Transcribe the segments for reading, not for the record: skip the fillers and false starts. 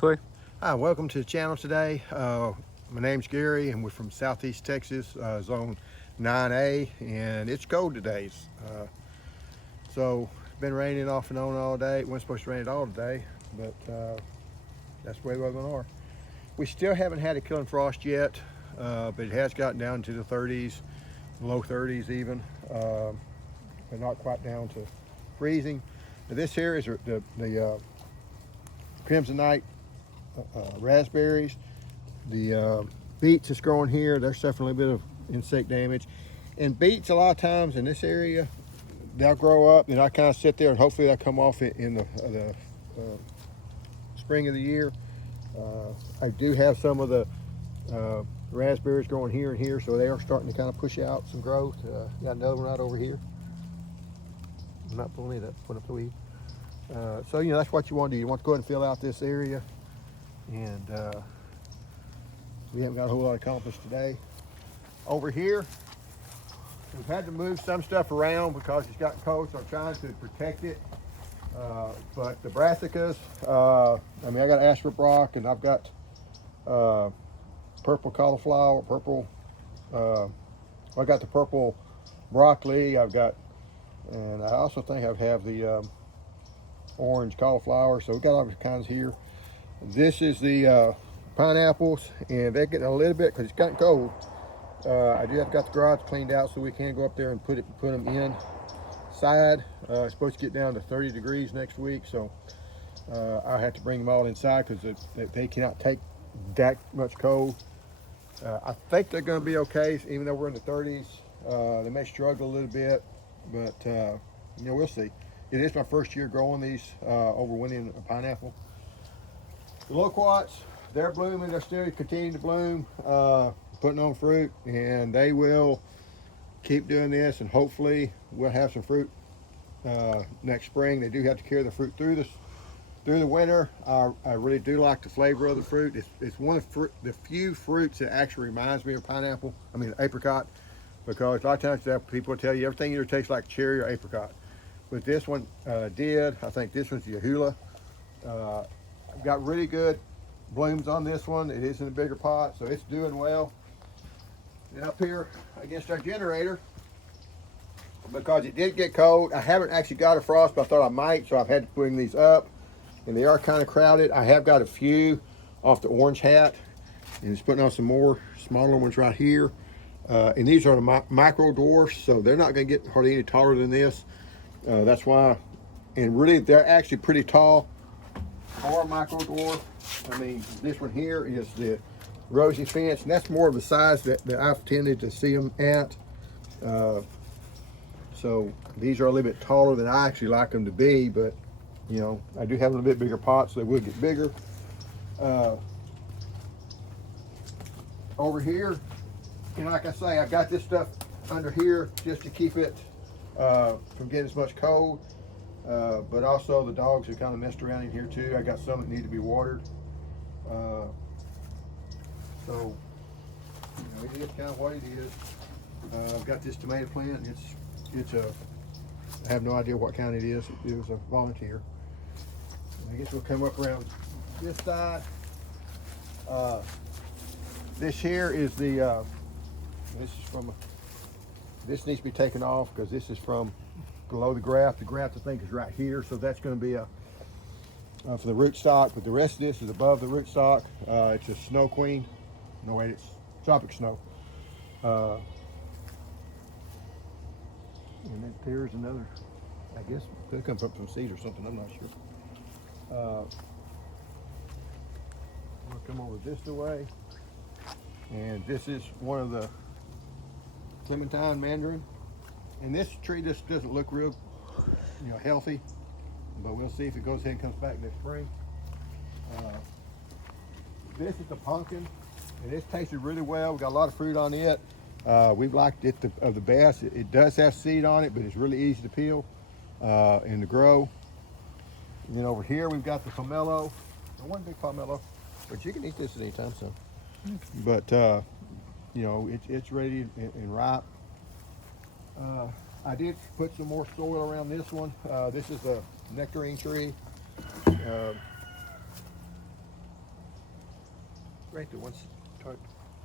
Hi, welcome to the channel today. My name's Gary and we're from Southeast Texas, Zone 9A, and it's cold today. So it's been raining off and on all day. It wasn't supposed to rain at all today, but that's the way we're going to are. We still haven't had a killing frost yet, but it has gotten down to the 30s, low 30s even, but not quite down to freezing. Now this here is the Crimson Night raspberries. The beets that's growing here, they're suffering a little bit of insect damage. And beets, a lot of times in this area, they'll grow up and I kind of sit there and hopefully they'll come off in the spring of the year. I do have some of the raspberries growing here and here, so they are starting to kind of push out some growth. Got another one right over here. I'm not pulling it up, putting up the weed. So, you know, that's what you want to do. You want to go ahead and fill out this area. And we haven't got a whole lot accomplished today. Over here, we've had to move some stuff around because it's gotten cold, so I'm trying to protect it. But the brassicas, I mean, I got asperbrock and I've got purple cauliflower, I got the purple broccoli, and I also think I have the orange cauliflower, so we've got all the kinds here. This is the pineapples, and they're getting a little bit because it's gotten cold. I do have got the garage cleaned out so we can go up there and put them inside. It's supposed to get down to 30 degrees next week, so I have to bring them all inside because they cannot take that much cold. I think they're going to be okay, even though we're in the 30s. They may struggle a little bit, but you know, we'll see. It is my first year growing these overwintering a pineapple. The loquats, they're blooming, they're still continuing to bloom, putting on fruit, and they will keep doing this, and hopefully we'll have some fruit next spring. They do have to carry the fruit through the winter. I really do like the flavor of the fruit. It's one of the few fruits that actually reminds me of pineapple, apricot, because a lot of times people tell you everything either tastes like cherry or apricot. But this one did. I think this one's Yahula. I've got really good blooms on this one. It is in a bigger pot, so it's doing well. And up here against our generator, because it did get cold, I haven't actually got a frost, but I thought I might, so I've had to bring these up. And they are kind of crowded. I have got a few off the orange hat, and it's putting on some more smaller ones right here. And these are the micro dwarfs, so they're not going to get hardly any taller than this. That's why, and really they're actually pretty tall for a micro dwarf. I mean, this one here is the rosy fence, and that's more of the size that I've tended to see them at. So these are a little bit taller than I actually like them to be, but you know, I do have a little bit bigger pots, so they will get bigger. Over here, and like I say, I got this stuff under here just to keep it from getting as much cold. But also the dogs have kind of messed around in here too. I got some that need to be watered. So, you know, it is kind of what it is. I've got this tomato plant. I have no idea what kind it is. It was a volunteer. I guess we'll come up around this side. This here is the, this needs to be taken off because this is from below the graft. The graft, I think, is right here, so that's going to be for the rootstock, but the rest of this is above the rootstock. It's a snow queen. No, wait, it's tropic snow. And then there's another, I guess, it comes up from seed or something, I'm not sure. We'll come over this way. And this is one of the Clementine mandarin. And this tree just doesn't look real, you know, healthy, but we'll see if it goes ahead and comes back next spring. This is the pumpkin, and it's tasted really well. We got a lot of fruit on it. We've liked it the best. It does have seed on it, but it's really easy to peel and to grow. And then over here we've got the pomelo. One big pomelo, but you can eat this at any time, son. But you know, it's ready and ripe. I did put some more soil around this one. This is a nectarine tree. right there.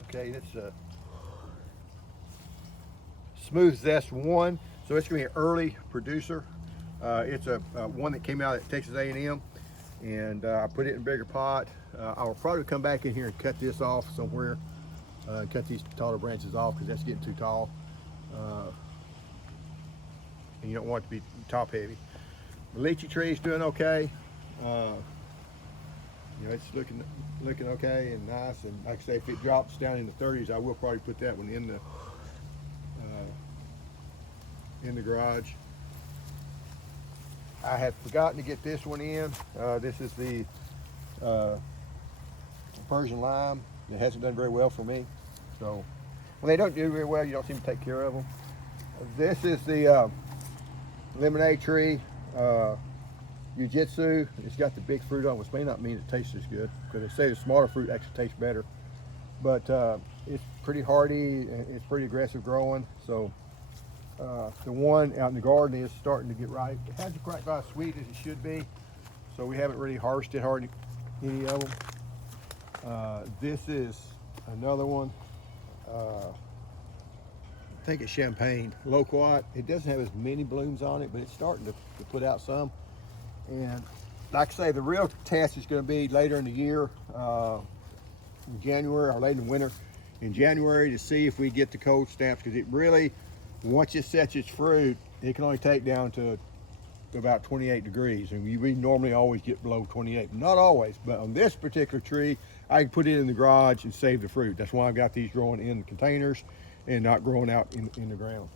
Okay, that's Smooth Zest 1. So it's gonna be an early producer. It's a one that came out at Texas A&M, and I put it in a bigger pot. I'll probably come back in here and cut this off somewhere. Cut these taller branches off because that's getting too tall. And you don't want it to be top heavy. The lychee tree is doing okay. You know, it's looking okay and nice. And like I say, if it drops down in the 30s, I will probably put that one in the garage. I had forgotten to get this one in. This is the Persian lime. It hasn't done very well for me. So when they don't do very well, you don't seem to take care of them. This is the lemonade tree, Jiu-Jitsu. It's got the big fruit on it, which may not mean it tastes as good, because they say the smaller fruit actually tastes better. But it's pretty hardy, it's pretty aggressive growing. So the one out in the garden is starting to get ripe. It hasn't quite got as sweet as it should be, so we haven't really harvested hardly any of them. This is another one. I think it's champagne, loquat. It doesn't have as many blooms on it, but it's starting to put out some. And like I say, the real test is going to be later in the year, in January or late in the winter, in January, to see if we get the cold snaps, because it really, once it sets its fruit, it can only take down to about 28 degrees, and we normally always get below 28. Not always, but on this particular tree, I can put it in the garage and save the fruit. That's why I've got these growing in containers and not growing out in the ground.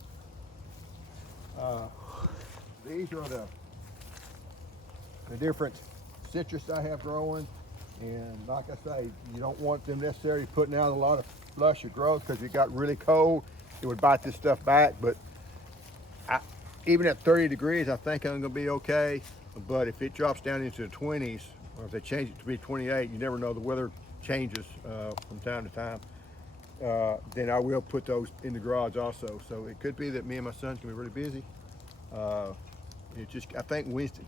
These are the different citrus I have growing, and like I say, you don't want them necessarily putting out a lot of flush of growth, because if it got really cold, it would bite this stuff back. But even at 30 degrees, I think I'm gonna be okay. But if it drops down into the 20s, or if they change it to be 28, you never know, the weather changes from time to time. Then I will put those in the garage also. So it could be that me and my son's gonna be really busy. I think Wednesday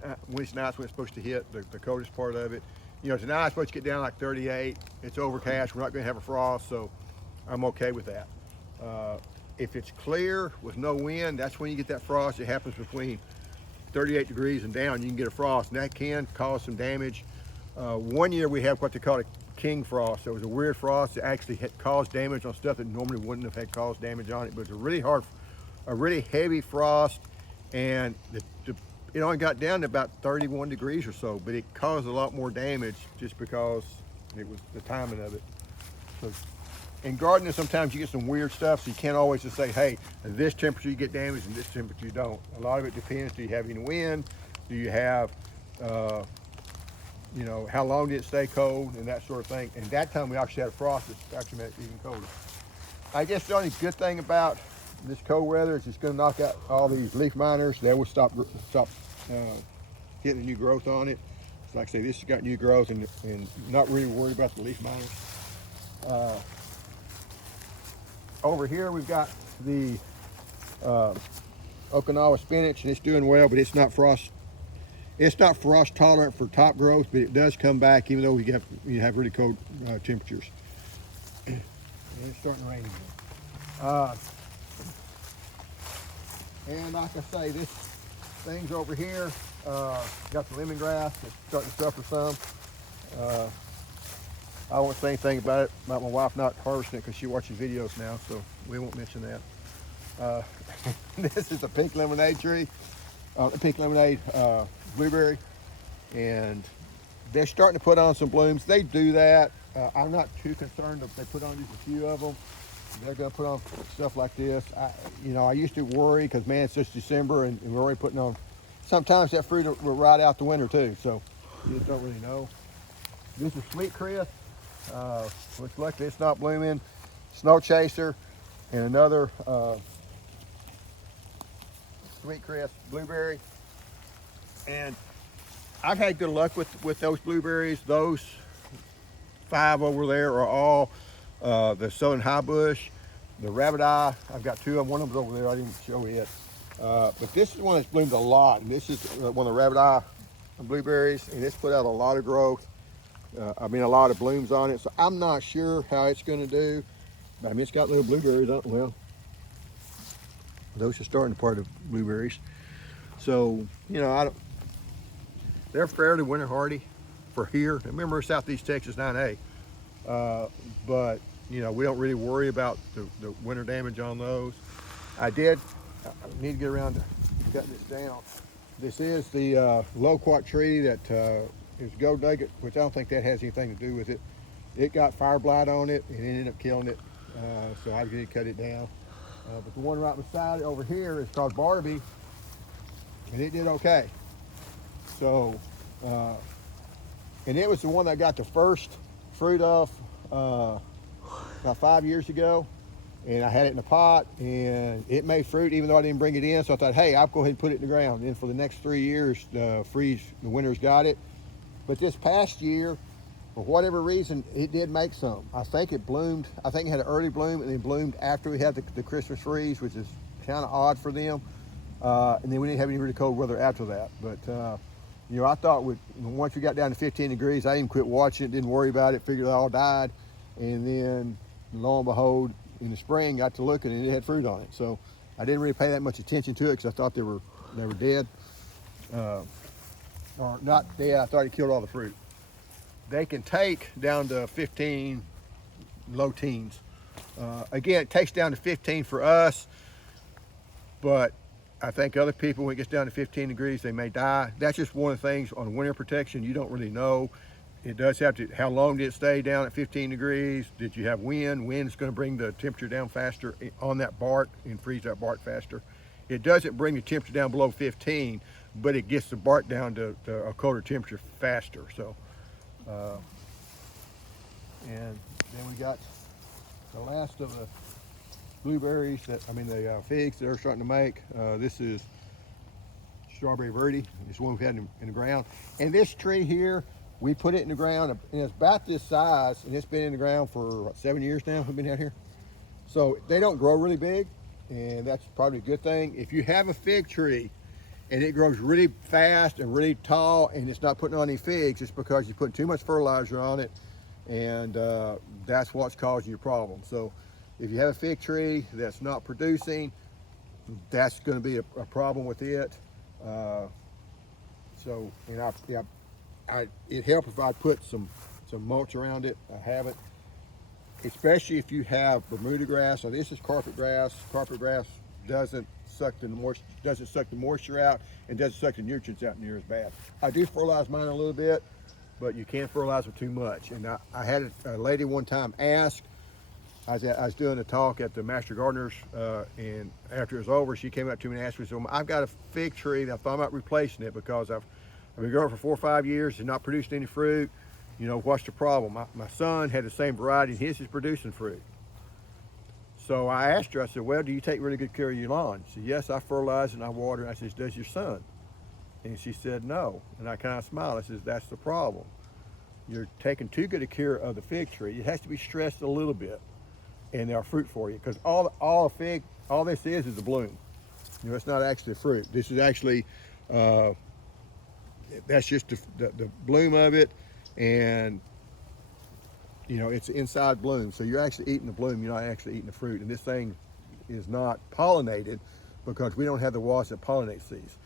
night's when it's supposed to hit the coldest part of it. You know, tonight it's supposed to get down like 38. It's overcast. We're not going to have a frost, so I'm okay with that. If it's clear with no wind, that's when you get that frost. It happens between 38 degrees and down. You can get a frost, and that can cause some damage. One year we had what they call a king frost. So it was a weird frost that actually had caused damage on stuff that normally wouldn't have had caused damage on it. But it was a really heavy frost, and it only got down to about 31 degrees or so, but it caused a lot more damage just because it was the timing of it. So in gardening, sometimes you get some weird stuff, so you can't always just say, hey, at this temperature you get damage and this temperature you don't. A lot of it depends. Do you have any wind? Do you have, you know, how long did it stay cold and that sort of thing. And that time we actually had a frost that actually made it even colder. I guess the only good thing about this cold weather is it's going to knock out all these leaf miners. They will stop getting the new growth on it. So like I say, this has got new growth, and not really worried about the leaf miners. Over here we've got the Okinawa spinach, and it's doing well, but it's not frost. It's not frost tolerant for top growth, but it does come back even though you have really cold temperatures. And it's starting to rain again. And like I say, this thing's over here. Got the lemongrass that's starting to suffer some. I won't say anything about it, about my wife not harvesting it, because she watches videos now, so we won't mention that. This is a pink lemonade tree, pink lemonade blueberry, and they're starting to put on some blooms. They do that. I'm not too concerned if they put on just a few of them. They're going to put on stuff like this. I used to worry because, man, it's just December and we're already putting on. Sometimes that fruit will ride out the winter too, so you just don't really know. This is Sweet Chris, which luckily it's not blooming. Snow Chaser, and another Sweet Chris blueberry. And I've had good luck with those blueberries. Those 5 over there are all the Southern High Bush, the Rabbit Eye. I've got 2 of them. One of them's over there I didn't show yet. But this is one that's bloomed a lot, and this is one of the Rabbit Eye blueberries, and it's put out a lot of growth. I mean, a lot of blooms on it. So I'm not sure how it's going to do. But I mean, it's got little blueberries on it. Well, those are starting part of blueberries. So, you know, they're fairly winter hardy for here. Remember, Southeast Texas 9A. But, you know, we don't really worry about the winter damage on those. I need to get around to cutting this down. This is the loquat tree that is gold nugget, which I don't think that has anything to do with it. It got fire blight on it and it ended up killing it. So I did cut it down. But the one right beside it over here is called Barbie, and it did okay. So, and it was the one that got the first fruit off about 5 years ago, and I had it in a pot, and it made fruit even though I didn't bring it in. So I thought, hey, I'll go ahead and put it in the ground. And then for the next 3 years, the winters got it. But this past year, for whatever reason, it did make some. I think it bloomed. I think it had an early bloom and then bloomed after we had the Christmas freeze, which is kind of odd for them. And then we didn't have any really cold weather after that. But, you know, I thought once we got down to 15 degrees, I didn't quit watching it, didn't worry about it, figured it all died. And then lo and behold, in the spring, got to looking and it had fruit on it. So I didn't really pay that much attention to it because I thought they were dead. Or not dead, I thought it killed all the fruit. They can take down to 15, low teens. Again, it takes down to 15 for us, but I think other people, when it gets down to 15 degrees, they may die. That's just one of the things on winter protection you don't really know. It does have to, how long did it stay down at 15 degrees? Did you have wind? Wind is going to bring the temperature down faster on that bark and freeze that bark faster. It doesn't bring the temperature down below 15, but it gets the bark down to a colder temperature faster. So. And then we got the last of the blueberries the figs that are starting to make. This is Strawberry Verde. It's one we've had in the ground. And this tree here, we put it in the ground, and it's about this size, and it's been in the ground for what, 7 years now. We've been out here. So they don't grow really big, and that's probably a good thing. If you have a fig tree and it grows really fast and really tall and it's not putting on any figs, it's because you put too much fertilizer on it, and that's what's causing your problem. So if you have a fig tree that's not producing, that's going to be a problem with it. So, and it helped if I put some mulch around it. I haven't, especially if you have Bermuda grass. So this is carpet grass. Carpet grass doesn't suck the moisture out and doesn't suck the nutrients out near as bad. I do fertilize mine a little bit, but you can't fertilize them too much. And I had a lady one time ask, I was doing a talk at the Master Gardeners, and after it was over, she came up to me and asked me, so I've got a fig tree that I thought about replacing it because I've been growing for 4 or 5 years and not produced any fruit. You know, what's the problem? My son had the same variety and his is producing fruit. So I asked her, I said, well, do you take really good care of your lawn? She said, yes, I fertilize and I water. And I said, does your son? And she said, no. And I kind of smiled. I said, that's the problem. You're taking too good a care of the fig tree. It has to be stressed a little bit, and they're fruit for you. Because all this is a bloom. You know, it's not actually fruit. This is actually, that's just the bloom of it, and you know, it's inside bloom. So you're actually eating the bloom, you're not actually eating the fruit. And this thing is not pollinated because we don't have the wasp that pollinates these.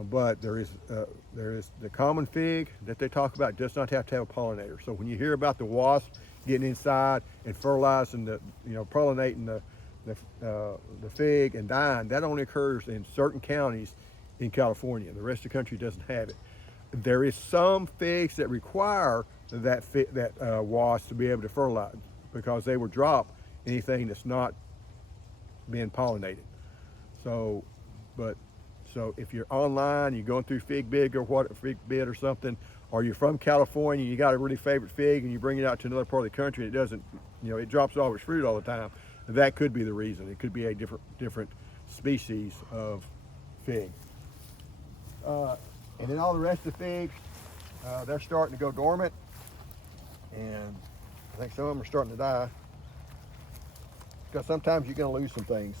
But there is the common fig that they talk about does not have to have a pollinator. So when you hear about the wasp getting inside and fertilizing pollinating the fig and dying, that only occurs in certain counties in California. The rest of the country doesn't have it. There is some figs that require that wasp to be able to fertilize because they will drop anything that's not being pollinated. So if you're online, you're going through Fig Bid or something, or you're from California, you got a really favorite fig and you bring it out to another part of the country and it doesn't, you know, it drops off its fruit all the time, that could be the reason. It could be a different species of fig. And then all the rest of the figs, they're starting to go dormant, and I think some of them are starting to die because sometimes you're going to lose some things.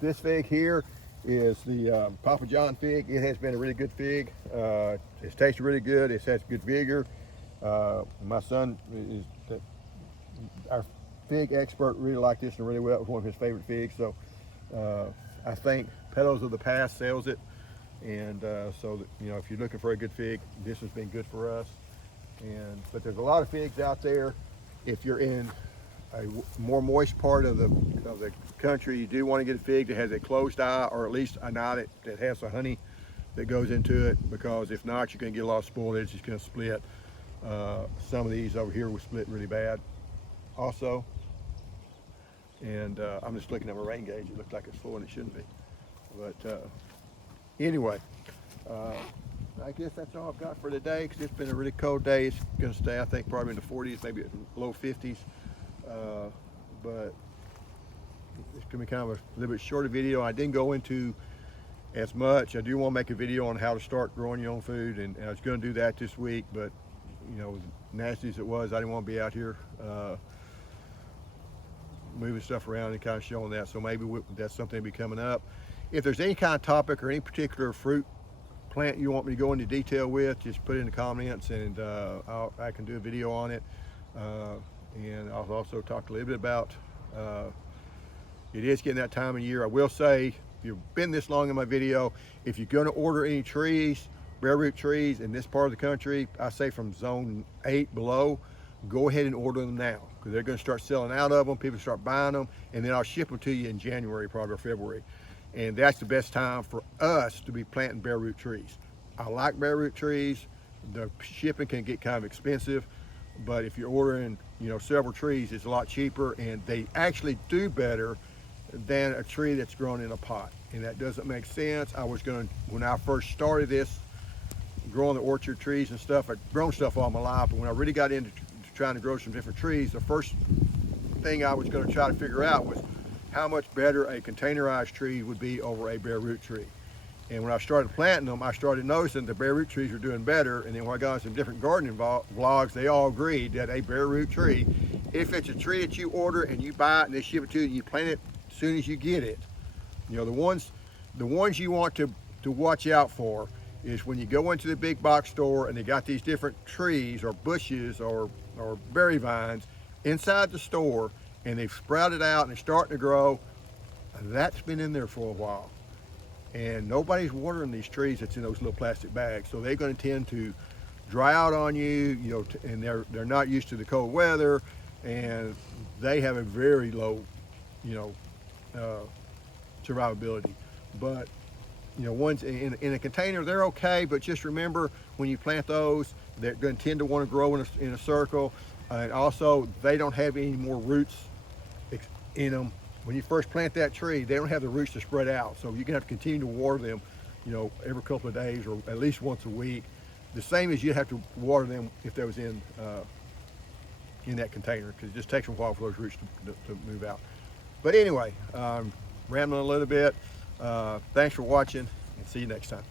This fig here is the Papa John fig. It has been a really good fig. It's tasted really good. It has good vigor. My son is our fig expert, really liked this and really well. It was one of his favorite figs. So I think Petals of the Past sells it. And so that, you know, if you're looking for a good fig, this has been good for us. But there's a lot of figs out there. If you're in a more moist part of the country, you do want to get a fig that has a closed eye, or at least an eye that has the honey that goes into it, because if not, you're going to get a lot of spoilage. It's just going to split. Some of these over here will split really bad also. And I'm just looking at my rain gauge. It looks like it's full and it shouldn't be. But anyway, I guess that's all I've got for today, because it's been a really cold day. It's going to stay, I think, probably in the 40s, maybe low 50s. But it's going to be kind of a little bit shorter video. I didn't go into as much. I do want to make a video on how to start growing your own food, and I was going to do that this week, but you know, as nasty as it was, I didn't want to be out here moving stuff around and kind of showing that. So maybe that's something to be coming up. If there's any kind of topic or any particular fruit plant you want me to go into detail with, just put it in the comments, and I can do a video on it. And I'll also talk a little bit about, it is getting that time of year. I will say, if you've been this long in my video, if you're going to order any trees, bare root trees in this part of the country, I say from zone 8 below, go ahead and order them now, because they're going to start selling out of them. People start buying them, and then I'll ship them to you in January, probably, or February. And that's the best time for us to be planting bare root trees. I like bare root trees. The shipping can get kind of expensive, but if you're ordering, you know, several trees, it's a lot cheaper, and they actually do better than a tree that's grown in a pot. And that doesn't make sense. When I first started this, growing the orchard trees and stuff, I've grown stuff all my life, but when I really got into trying to grow some different trees, the first thing I was going to try to figure out was how much better a containerized tree would be over a bare root tree. And when I started planting them, I started noticing the bare root trees were doing better. And then when I got on some different gardening vlogs, they all agreed that a bare root tree, if it's a tree that you order and you buy it and they ship it to you and you plant it as soon as you get it, you know, the ones you want to watch out for is when you go into the big box store and they got these different trees or bushes or berry vines inside the store, and they've sprouted out and they're starting to grow. That's been in there for a while, and nobody's watering these trees that's in those little plastic bags, so they're going to tend to dry out on you, you know, and they're not used to the cold weather, and they have a very low, you know, survivability. But you know, ones in a container, they're okay, but just remember, when you plant those, they're going to tend to want to grow in a circle, and also they don't have any more roots in them. When you first plant that tree, they don't have the roots to spread out, so you're gonna have to continue to water them, you know, every couple of days or at least once a week, the same as you'd have to water them if they was in that container, because it just takes a while for those roots to move out. But anyway, rambling a little bit. Thanks for watching, and see you next time.